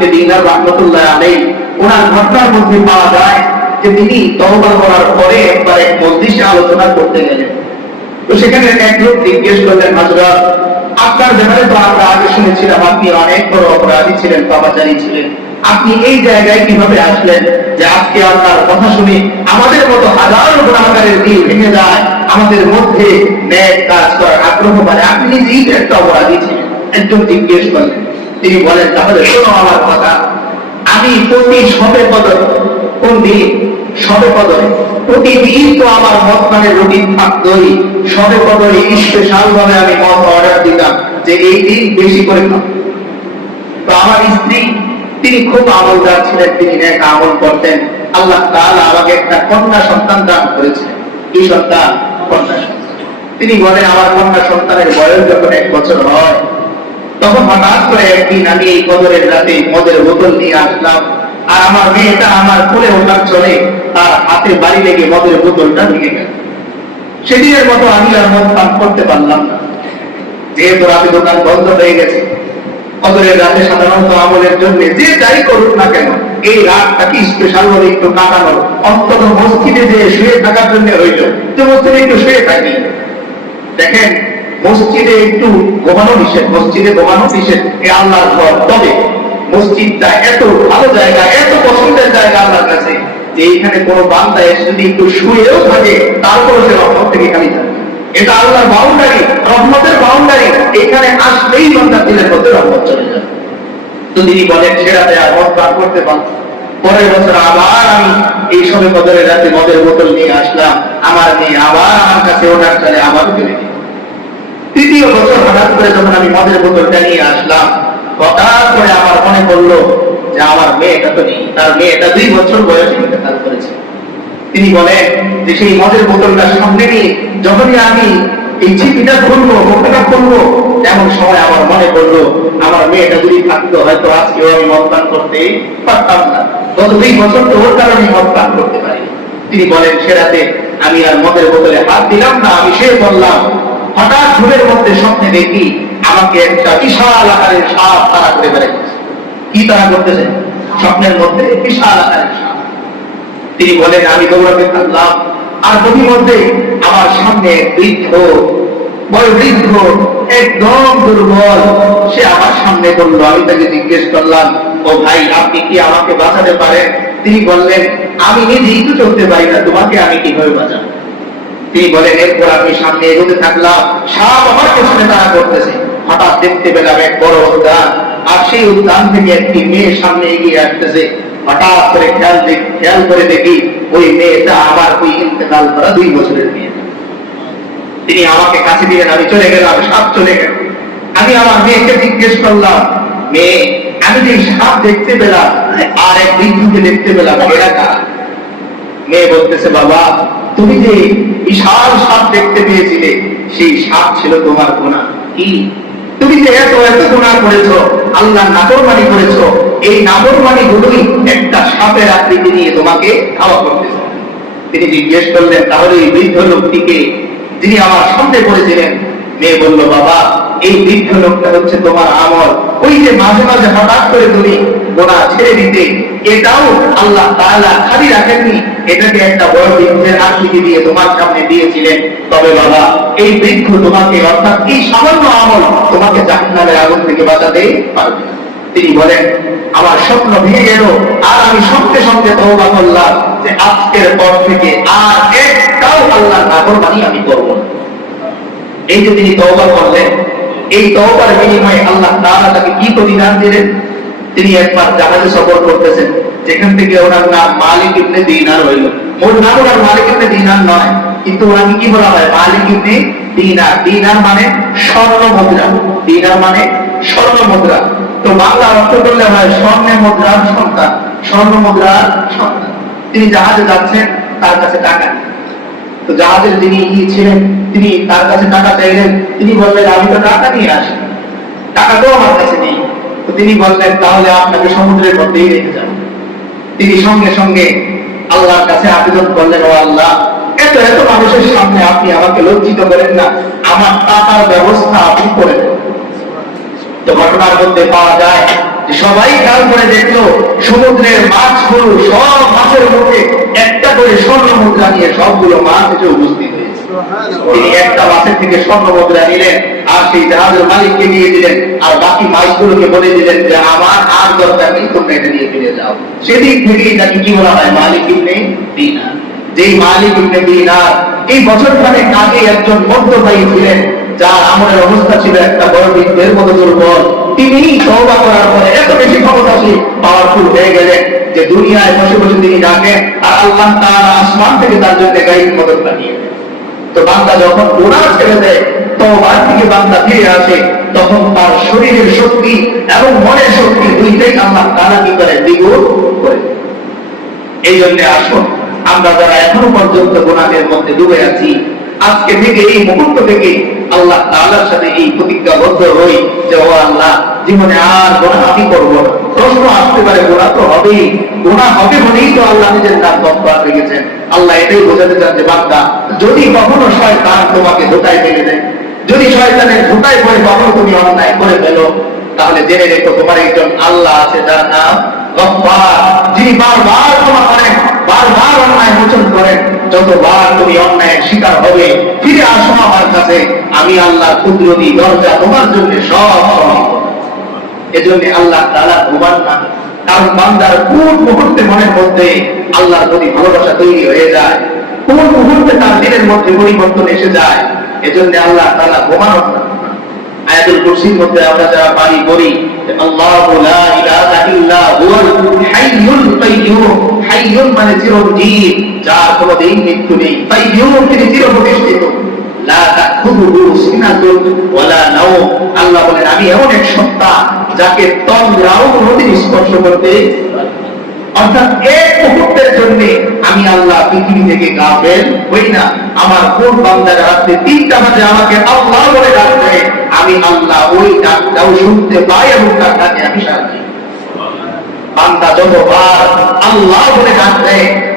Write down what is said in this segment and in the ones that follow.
ইবনে দিনার রাহমাতুল্লাহ আলাইহি ওনার ঘটনার মধ্যে পাওয়া যায় যে তিনি তওবা করার পরে একবার এক মজলিসে আলোচনা করতে গেলেন। তো সেখানে এক লোক জিজ্ঞেস করলেন, হযরত আপনার ব্যাপারে তো আমরা আগে শুনেছিলাম আপনি অনেক বড় অপরাধী ছিলেন, পাপাচারী ছিলেন, আপনি এই জায়গায় কিভাবে আসলেন যে আজকে আপনার কথা শুনে আমাদের মতো হাজারো গুনাহগারের দিল ভেঙে যায়, আমাদের মধ্যে নেক কাজ করার আগ্রহ বাড়ে, আপনি নিজেই তো একটা অপরাধী ছিলেন। একজন জিজ্ঞেস করলেন, তিনি বলেন, তাহলে শোনো আমার কথা, আমি প্রতি শবে কদর, কোন দিন? শবে কদরে প্রতিদিন তো আমার মদ পানের রুটিন থাকতোই। শবে কদরে স্পেশাল ভাবে আমি মদ অর্ডার দিতাম যে এই দিন বেশি করে খাও। তো আমার স্ত্রী, তিনি খুব আমলদার ছিলেন, তিনি নেক আমল করতেন। আল্লাহ তাআলা আমাকে একটা কন্যা সন্তান দান করেছেন। কি সন্তান? কন্যা সন্তান। তিনি বলেন, আমার কন্যা সন্তানের বয়স যখন 1 বছর হয়, তখন হঠাৎ করে একদিন আমি এই কদরের রাতে মদের বোতল নিয়ে আসলাম, আর আমার মেয়েটা আমার কোলে ওঠার চলে তার হাতে বাড়ি লেগে মদের বোতলটা ভেঙে গেল। সেদিনের মতো আমি আর মদ পান করতে পারলাম না, যেহেতু রাতে দোকান বন্ধ হয়ে গেছে। কদরের রাতে সাধারণত আমলের জন্য যে যাই করুক না কেন, এই রাতটাকে স্পেশাল ভাবে একটু কাটানোর, অন্তত মসজিদে যে শুয়ে থাকার জন্য হইল যে মসজিদে একটু শুয়ে থাকি। দেখেন, মসজিদে একটু ঘুমানো নিষেধ, মসজিদে ঘুমানো নিষেধ, এ আল্লাহর ঘর। তবে মসজিদটা এত ভালো জায়গা, এত পছন্দের জায়গা আল্লাহর কাছে যে এইখানে কোনো বান্দা এসে যদি একটু শুয়েও থাকে তারপরে সে রহমত থেকে খালি থাকে। এটা আল্লাহর বাউন্ডারি, রহমতের বাউন্ডারি। এখানে আসলেই বান্দার দিলের মধ্যে রহমত চলে যাবে। তো তিনি বলেন, সেরাতে আর মদ পান করতে পারত। পরের বছর আবার আমি এই শবে কদরের রাতে মদের বোতল নিয়ে আসলাম, আমার মেয়ে আবার আমার কাছে ওঠার চলে আবার চলে গেল। তৃতীয় বছর হঠাৎ করে যখন আমি মদের বোতলটা নিয়ে আসলাম, হঠাৎ করে আমার মনে পড়লো যে আমার মেয়েটা তো নেই, তার মেয়েটা 2 বছর বয়সে ইন্তেকাল করেছে। তিনি বলেন যে সেই মদের বোতলটা সামনে নিয়ে যখনই আমি এই চিঠিটা খুলবো, মুখটা খুলবো, এমন সময় আমার মনে পড়লো আমার মেয়েটা যদি থাকতো হয়তো আজকেও আমি মদ পান করতে পারতাম না। গত 2 বছর তো ওর কারণে মদ পান করতে পারি। তিনি বলেন, সে রাতে আমি আর মদের বোতলে হাত দিলাম না, আমি সে বললাম। হঠাৎ ঘুমের মধ্যে স্বপ্নে দেখি আমাকে একটা বিশাল আকারের সাপ তাড়া করে বেড়াচ্ছে। কি তাড়া করতেছে? স্বপ্নের মধ্যে বিশাল আকারের সাপ। তিনি বলেন, আমি দৌড়াতে থাকলাম, আর গভীর মধ্যে আমার সামনে বৃদ্ধ, বয়োবৃদ্ধ, একদম দুর্বল, সে আমার সামনে বললো। আমি তাকে জিজ্ঞেস করলাম, ও ভাই, আপনি কি আমাকে বাঁচাতে পারেন? তিনি বললেন, আমি নিজেই তো চলতে পারি না, তোমাকে আমি কিভাবে বাঁচাবো? তিনি বলেন, এরপর আমি সামনে এগোতে থাকলাম, সাপ আমার পেছনে তাড়া করতেছে। হঠাৎ দেখতে পেলাম এক বড় উদ্যান, আর সেই উদ্যান থেকে একটি মেয়ে সামনে এগিয়ে আসতেছে। হঠাৎ করে খেয়াল করে দেখি ওই মেয়েটা আমার ওই ইন্তেকাল করা 2 বছরের মেয়ে। তিনি আমাকে কাছে দিলেন, আমি চলে গেলাম, সাপ চলে গেল। আমি আমার মেয়েকে জিজ্ঞেস করলাম, মেয়ে, আমি যে সাপ দেখতে পেলাম আর এক বৃদ্ধকে দেখতে পেলাম, এরা কারা? মেয়ে বলতেছে, বাবা, তুমি যে বিশাল সাপ দেখতে পেয়েছিলে সেই সাপ ছিল তোমার গুনাহ। কি? তুমি যে এত এত গুনাহ করেছো, আল্লাহর নাফরমানি করেছো, এই নাফরমানি গুলোই একটা সাপের আকৃতি নিয়ে তোমাকে খাওয়া করতেছে। তিনি জিজ্ঞেস করলেন, তাহলে এই বৃদ্ধ লোকটিকে যিনি আমার সামনে পড়েছিলেন? মেয়ে বলল, বাবা, এই বৃদ্ধ লোকটা হচ্ছে তোমার আমল। ওই যে মাঝে মাঝে হঠাৎ করে তুমি গুনাহ ছেড়ে দিতে, এটাও আল্লাহ তাআলা খালি রাখেননি, এটাকে একটা বড় বৃদ্ধের আকৃতি দিয়ে তোমার সামনে দিয়েছিলেন। তবে বাবা, এই বৃদ্ধ তোমাকে, অর্থাৎ এই সামান্য আমল তোমাকে জাহান্নামের আগুন থেকে বাঁচাতে পারবে। তিনি বলেন, আমার স্বপ্ন ভেঙে গেল, আর আমি সঙ্গে সঙ্গে তওবা করলাম যে আজকের পর থেকে আর একটাও আল্লাহর নাফরমানি আমি করব না। এই যে তিনি তওবা করলেন, এই তওবার বিনিময়ে আল্লাহ তাআলা তাকে কি প্রতিদান দিলেন? তিনি একবার জাহাজে সফর করতেছেন, যেখান থেকে ওনার নাম মালিক ইবনে দিনার হইল। মূল নাম ওনার মালিক ইবনে দিনার নয়, কিন্তু ওনাকে কি বলা হয়? মালিক ইবনে দিনার। দিনার মানে স্বর্ণ মুদ্রা, দিনার মানে স্বর্ণ মুদ্রা। তো বাংলা অর্থ করলে হয় স্বর্ণের মুদ্রার সন্তান, স্বর্ণ মুদ্রার সন্তান। তিনি জাহাজে যাচ্ছেন, তার কাছে টাকা নেই। তো জাহাজের যিনি ছিলেন, তিনি তার কাছে টাকা চাইলেন। তিনি বললেন, আমি তো টাকা নিয়ে আসি, টাকা তো আমার কাছে নেই। তো তিনি বললেন, তাহলে আপনাকে সমুদ্রের মধ্যেই রেখে যাবো। তিনি সঙ্গে সঙ্গে আল্লাহর কাছে আবেদন করলেন, ও আল্লাহ, এত এত মানুষের সামনে আপনি আমাকে লজ্জিত করেন না, আমার টাকার ব্যবস্থা আপনি করে দেন। তো ঘটনার মধ্যে পাওয়া যায় সবাই খেয়াল করে দেখলো সমুদ্রের মাছগুলো সব মাছের মধ্যে একটা করে স্বর্ণ মুদ্রা নিয়ে সবগুলো মাছ এসে উপস্থিত হয়েছে। তিনি একটা মাছের থেকে স্বর্ণ মুদ্রা নিলেন আর সেই জাহাজের মালিককে দিয়ে দিলেন, আর বাকি মাছগুলোকে বলে দিলেন যে আমার আর দরকার নেই, তোমরা এটা নিয়ে ফিরে যাও। সেদিক থেকেই তাকে কি বলা হয়? মালিক ইবনে দিনার। যেই মালিক ইবনে দিনার এই বছর খানেক আগে একজন মধ্যবায়ী ছিলেন, যার আমলের অবস্থা ছিল একটা বড় বৃদ্ধের মতো দুর্বল। তিনি তওবা করার পরে এত বেশি ক্ষমতাশীল পাওয়ারফুল হয়ে গেলেন যে দুনিয়ায় বসে বসে তিনি ডাকেন আর আল্লাহ তাআলা আসমান থেকে তার জন্য গায়েব মদত পাঠিয়ে দেন। তো বান্দা যখন গুনাহ ছেড়ে দেয়, তওবার দিকে বান্দা ফিরে আসে, তখন তার শরীরের শক্তি এবং মনের শক্তি দুইটাই আল্লাহ তাআলা কি করে? দ্বিগুণ করে। এই জন্য আসুন আমরা যারা এখনো পর্যন্ত গুনাহের মধ্যে ডুবে আছি, আজকে থেকে এই মুহূর্ত থেকে আল্লাহ তাআলার সাথে এই প্রতিজ্ঞাবদ্ধ হই যে ও আল্লাহ, জীবনে আর গুনাহ আমি করব না। প্রশ্ন আসতে পারে, গুনাহ তো হবেই, গুনাহ হবে বলেই তো আল্লাহ নিজের নাম গফফার রেখেছেন। আল্লাহ এটাই বোঝাতে চান যে বান্দা, যদি কখনো শয়তান তোমাকে ধোঁকায় ফেলে দেয়, যদি শয়তানের ধোঁকায় পড়ে কখনো তুমি অন্যায় করে ফেলো, তাহলে জেনে রেখো তোমার একজন আল্লাহ আছে যার নাম গফফার, যিনি বারবার ক্ষমা করেন, বারবার অন্যায় মোচন করেন। যতবার তুমি অন্যায়ের শিকার হবে, ফিরে আসো আমার কাছে, আমি আল্লাহ কুদরতি দরজা তোমার জন্য সব সময়। এজন্য আল্লাহ তাআলা ঘুমান না, কারণ বান্দার কোন মুহূর্তে মনের মধ্যে আল্লাহর প্রতি ভালোবাসা তৈরি হয়ে যায়, কোন মুহূর্তে তার দিনের মধ্যে পরিবর্তন এসে যায়, এজন্য আল্লাহ তাআলা ঘুমানো না। আয়াতুল কুরসির মধ্যে আমরা যারা পারি পড়ি, আল্লাহু লা ইলাহা ইল্লা হুয়াল হাইয়ুল কাইয়্যুম। হাইয়ুন মানে চিরঞ্জীব, যার কোনো দিন মৃত্যু নেই। কাইয়্যুম তিনি চিরপ্রতিষ্ঠিত। লা তাখুযুহু সিনাতুন ওয়ালা নাওম। আল্লাহ বলেন আমি এমন এক সত্তা যাকে তন্দ্রাও কোনোদিন স্পর্শ করতে, অর্থাৎ এক মুহূর্তের জন্য আমি আল্লাহ পৃথিবী থেকে গাফেল হই না। আমার কোন বান্দারা রাত্রে 3টা বাজে আমাকে আল্লাহ বলে ডাকবে, আমি আল্লাহ ওই ডাকটাও শুনতে পাই এবং তার ডাকে আমি সাড়া দিই। বান্দা যতবার আল্লাহ বলে ডাকবে,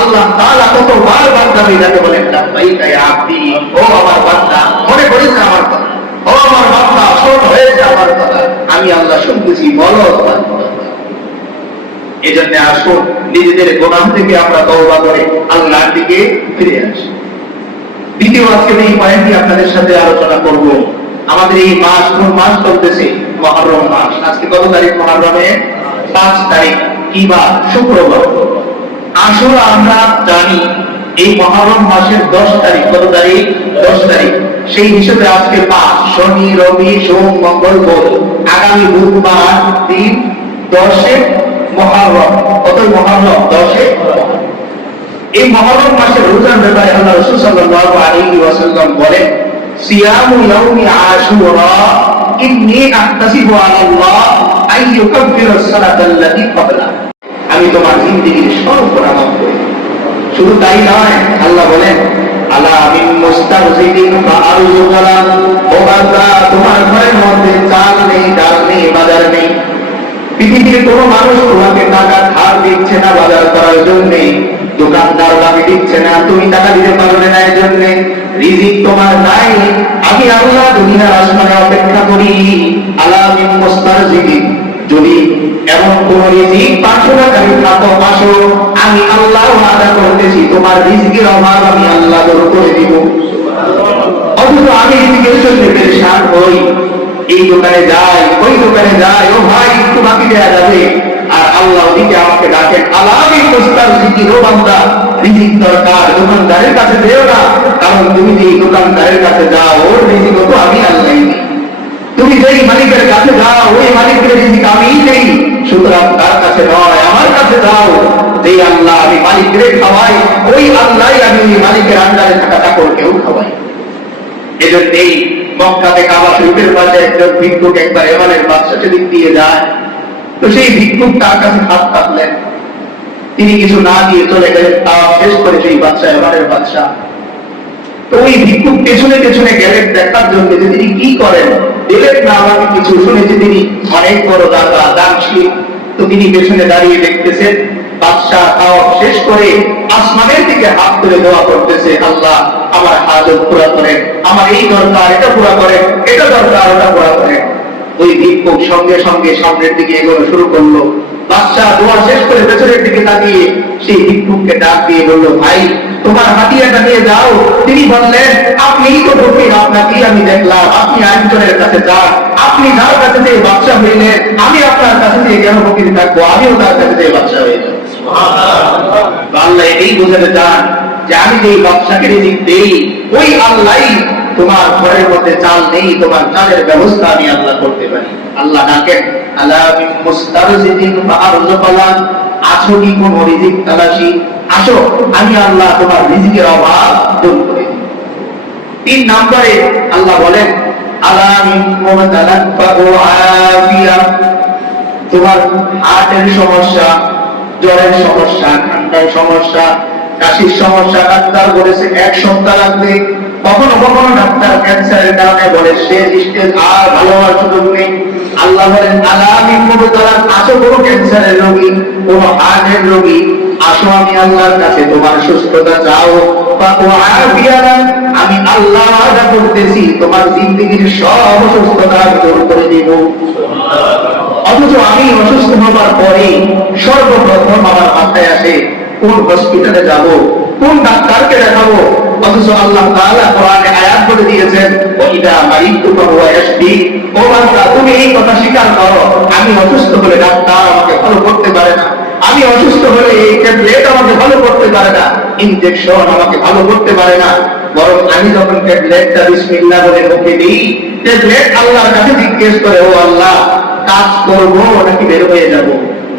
আল্লাহ তাআলা ততবার বান্দাকে ডাকে বলেন লাব্বাইকা ইয়া আবদি, ও আমার বান্দা মনে করিস না আমার কথা, ও আমার বান্দা শোন হয়েছে আমার কথা, আমি আল্লাহ শুনতেছি, বলো তোমার কথা। এজন্য আসুন নিজেদের গুনাহ থেকে আমরা তওবা করে আল্লাহর দিকে ফিরে আসি। দ্বিতীয় আজকের এই পয়েন্টটি আপনাদের সাথে আলোচনা করব। আমাদের এই মাস, কোন মাস চলতেছে? মুহররম মাস। আজকে কত তারিখ? মুহররমে 5 তারিখ, কি বার? শুক্রবার। আসলে আমরা জানি এই মুহররম মাসের 10 তারিখ, কত তারিখ? 10 তারিখ। সেই হিসেবে আজকে 5, শনি, রবি, সোম, মঙ্গল, বুধ, আগামী বুধবার দিন 10 মুহররম। কতই মুহররম? 10 এই মুহররম মাসের রোজার ব্যাপারে আল্লাহ রাসূল সাল্লাল্লাহু আলাইহি ওয়াসাল্লাম বলেন, সিয়ামু ইয়াউমি আশুরা ইন্নী আহতাসিবু আলাল্লাহ আন ইউকাফিরা সানাতাল্লাতী ক্বাবলা। আমি তোমার জিন্দেগীর সব গুনাহ মাফ করে দেব। শুধু তাই নয়, আল্লাহ বলেন আলা মিন মুস্তারজিদিন ফাআরযুকালা, ও বান্দা তোমার ঘরের মধ্যে চাল নেই, ডাল নেই, বাজার নেই, পৃথিবীর কোন মানুষ তোমাকে টাকা ধার দিচ্ছে না বাজার করার জন্য, দোকানদার দাবি দিচ্ছে না, তুমি টাকা দিতে পারবে না, এর জন্য রিজিক তোমার নাই। আমি আল্লাহ দুনিয়ার আসমানে অপেক্ষা করি। আলা মিন মুস্তারজিদিন, যদি এমন কোন রিজিক প্রার্থনাকারী থাকো, আসো, আমি আল্লাহ ওয়াদা করতেছি তোমার রিজিকের অভাব আমি আল্লাহ দূর করে দিব। অথচ আমি রিজিকের জন্য পেরেশান হই, এই দোকানে যাই, ওই দোকানে যাই, ও ভাই একটু বাকি দেয়া যাবে, আর আল্লাহ ওদিকে আমাকে ডাকেন আলামি মুস্তারজিদিন, ও বান্দা রিজিক দরকার, দোকানদারের কাছে যেও না, কারণ তুমি যে দোকানদারের কাছে যাও ওর রিজিক তো আমি আল্লাহই দিই। তুমি যেই মালিকের কাছে যাও ওই মালিকের রিজিক আমিই দেই। সুতরাং তার কাছে নয়, আমার কাছে যাও, যেই আল্লাহ আমি মালিককে খাওয়াই, ওই আল্লাহই আমি ওই মালিকের আন্ডারে থাকা চাকরকেও খাওয়াই। এজন্যই মক্কাতে কাবা শরীফের পাশে একজন ভিক্ষুক একবার এমানের বাদশাকে দিক দিয়ে যায়। তো সেই ভিক্ষুক তার কাছে হাত পাতলেন, তিনি কিছু না দিয়ে চলে গেলেন। তা শেষ করে সেই বাদশা, এমানের বাদশা, তো ওই ভিক্ষুক পেছনে পেছনে গেলেন দেখার জন্য যে তিনি কি করেন। দিলেন না আমাকে কিছু, শুনেছি তিনি অনেক বড় দাতা, দানশীল। তো তিনি পেছনে দাঁড়িয়ে দেখতেছেন বাদশাহ খাওয়া শেষ করে আসমানের দিকে হাত তুলে দোয়া করতেছে, আল্লাহ আমার হাজত পুরা করেন, আমার এই দরকার এটা পুরা করেন, এটা দরকার ওটা পুরা করেন। ওই ভিক্ষুক সঙ্গে সঙ্গে সামনের দিকে এগোনো শুরু করলো। বাদশাহ দোয়া শেষ করে পেছনের দিকে তাকিয়ে সেই ভিক্ষুককে ডাক দিয়ে বলল, ভাই তোমার হাতিয়াটা নিয়ে যাও। তিনি বললেন, আপনিই তো ফকির, আপনাকেই আমি দেখলাম, আপনি আরেকজনের কাছে যান, আপনি যার কাছে যে বাদশাহ হইলেন, আমি আপনার কাছে যে কেন ফকির থাকবো, আমিও তার কাছে যে বাদশাহ হয়ে যাব। আল্লাহ এটাই বোঝাতে চান যে আমি যে বাদশাকে রিজিক দেই, ওই আল্লাহই তোমার ঘরের মধ্যে চাল নেই, তোমার চালের ব্যবস্থা আমি আল্লাহ করতে পারি। আল্লাহ ডাকেন, আলা মিন মুস্তারজিদিন ফাআরযুকালা, আছো কি কোন রিজিক তালাশি, আসো আমি আল্লাহ তোমার রিজিকের অভাব দূর করে দিই। 3 নম্বরে আল্লাহ বলেন, আলা মিন মুবতালান ফাআফিয়া, তোমার হার্টের সমস্যা, জ্বরের সমস্যা, ঠান্ডার সমস্যা, কাশির সমস্যা, ডাক্তার বলেছে 1 সপ্তাহ লাগবে। কখনো কখনো ডাক্তার ক্যান্সারের কারণে বলে শেষ স্টেজ, আর ভালো হওয়ার সুযোগ নেই। আল্লাহ বলেন, আলামিন মুবতালা, আসো কোনো ক্যান্সারের রোগী, কোনো হার্টের রোগী, আসো আমি আল্লাহর কাছে তোমার সুস্থতা চাও। আমি আল্লাহ ওয়াদা করতেছি তোমার জিন্দেগীর সব অসুস্থতা দূর করে দিব। অথচ আমি অসুস্থ হবার পরে সর্বপ্রথম আমার মাথায় আসে কোন হসপিটালে যাব, কোন ডাক্তারকে দেখাবো। অথচ আল্লাহ তাআলা কোরআনে আয়াত বলে দিয়েছেন, ওইদা মারিতু ফাহুয়া ইয়াশফি, ও বান্দা তুমি এই কথা স্বীকার করো, আমি অসুস্থ হলে ডাক্তার আমাকে ভালো করতে পারে না, আমি অসুস্থ হলে এই ট্যাবলেট আমাকে ভালো করতে পারে না, ইনজেকশন আমাকে ভালো করতে পারে না, বরং আমি যখন ট্যাবলেটটা বিসমিল্লাহ বলে মুখে দিই, ট্যাবলেট আল্লাহর কাছে জিজ্ঞেস করে, ও আল্লাহ কাজ করবো নাকি বের হয়ে যাব।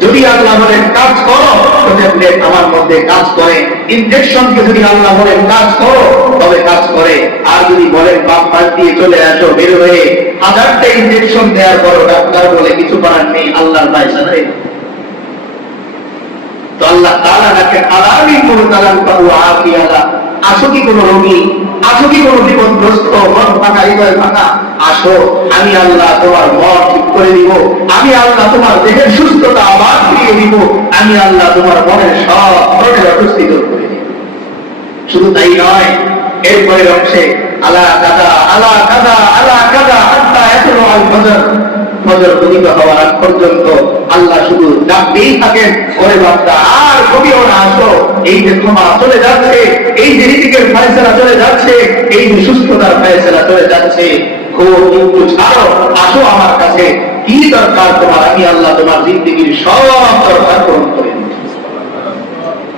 যদি আল্লাহ বলেন কাজ করো, তো ট্যাবলেট আমার মধ্যে কাজ করে। ইনজেকশনকে যদি আল্লাহ বলেন কাজ করো, তবে কাজ করে। আর যদি বলেন বাপ পাশ দিয়ে চলে আসো, বের হয়ে 1000টা ইনজেকশন দেওয়ার পরও ডাক্তার বলে কিছু করার নেই, আল্লাহর ফায়সালাই। তো আল্লাহ তাআলা ডাকেন, আলামিন মুবতালান ফাআফিয়া, আসো কি কোনো রোগী, আসো কি কোনো বিপদগ্রস্ত, মন ভাঙা, হৃদয় ভাঙা, আসো আমি আল্লাহ তোমার মন ঠিক করে দিব, আমি আল্লাহ তোমার দেহের সুস্থতা আবার ফিরিয়ে দিব, আমি আল্লাহ তোমার মনের সব ধরনের অস্বস্তি দূর করে দিব। শুধু তাই নয়, এরপরে অংশে আলা কাদা আলা কাদা আলা কাদা হাত্তা ইয়াতলু আল ফজর, ফজর উদিত হওয়ার আগ পর্যন্ত আল্লাহ শুধু ডাকতেই থাকেন, ওরে বান্দা আর ঘুমিও না, আসো, এই যে ক্ষমা চলে যাচ্ছে, এই যে রিজিকের ফয়সালা চলে যাচ্ছে, এই যে সুস্থতার ফয়সালা চলে যাচ্ছে, খুব একটু ছাড়ো, আসো আমার কাছে, কি দরকার তোমার, আমি আল্লাহ তোমার জিন্দেগীর সব দরকার পূরণ করে দিই।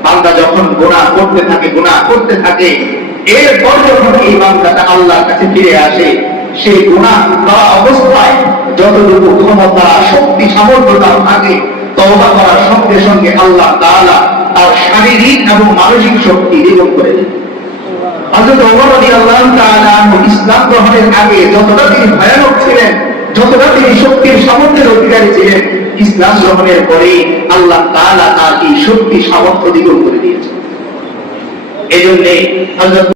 বান্দা যখন গুনাহ করতে থাকে, গুনাহ করতে থাকে, এরপর যখন এই বান্দাটা আল্লাহর কাছে ফিরে আসে, সেই গুনাহ করা অবস্থায় যতটুকু ক্ষমতা, শক্তি, সামর্থ্য তার থাকে, তওবা করার সঙ্গে সঙ্গে আল্লাহ তাআলা তার শারীরিক এবং মানসিক শক্তি দ্বিগুণ করে দেন। হযরত ওমর রাদিয়াল্লাহু তাআলা ইসলাম গ্রহণের আগে যতটা তিনি ভয়ানক ছিলেন, যতটা তিনি শক্তির সামর্থ্যের অধিকারী ছিলেন, ইসলাম গ্রহণের পরে আল্লাহ তাআলা তার এই শক্তি সামর্থ্য দ্বিগুণ করে দিয়েছেন। এজন্য হযরত